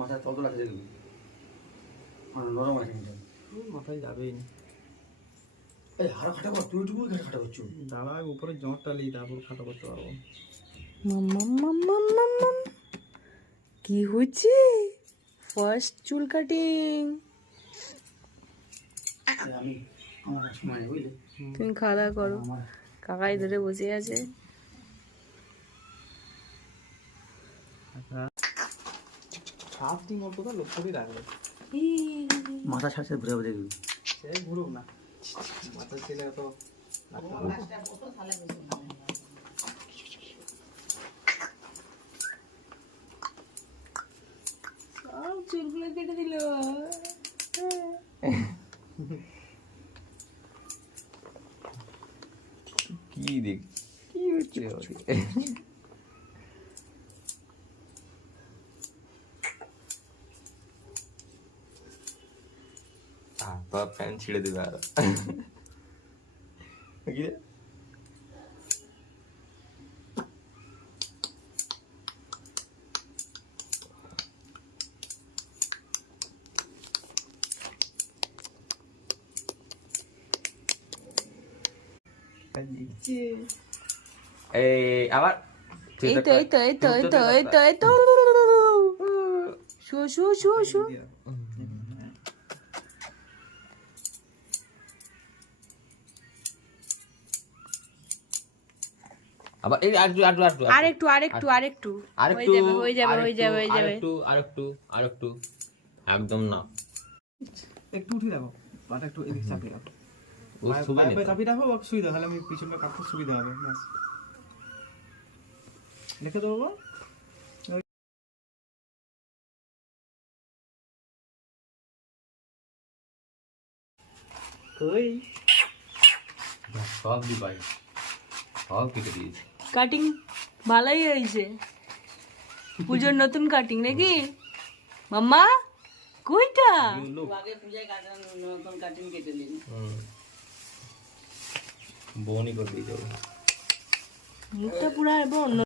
মাথায় তল তল আছে দেখবি, নরম আছে কিন্তু মাথায় যাবেই না। এই হাড় খাটা কর, তুই টুকু খাটা করছো। দাঁড়া উপরে জঁটটা নিই, তারপর খাটো করতে পারবো। কি হচ্ছে? ফার্স্ট চুল কাটিং। আমি আমার সময় নেই বুঝলি। তুমি খাওয়া দাওয়া করো, কাকাই ধরে বসে আছে। সাপটি মতো তো লক্ষ্য দিয়ে রাখবে, মাথা ছাড়ছে ঘুরে দেখবি। সে ঘুরুক না, মাথার ছেলে তো সব চুলগুলো কেটে দিল। কি দেখ কি হচ্ছে প্যান্ট ছিঁড়ে দেবে আর কি এই আবার এই তো এই তো এই তো এই তো এই তো এই তো শু শু শু শু। আবার এই আরেকটু আরেকটু আরেকটু আরেকটু হয়ে যাবে হয়ে যাবে হয়ে যাবে হয়ে যাবে। আরেকটু একদম না, একটু উঠে রাখো, পাটা একটু এদিকে চাপিয়ে রাখো, ও সুবিধা নেই। চাপিয়ে রাখো, সুবিধা তাহলে আমি পিছনটা কাটতে সুবিধা হবে। ব্যাস লিখে দেবো। কই সব দিবাই, সব কেটে দিয়েছি। কাটিং ভালোই হয়েছে, পুজোর নতুন কাটিং নাকি মাম্মা? কইটা বনি করে দিয়ে যাবো। মুখটা পুরো অন্য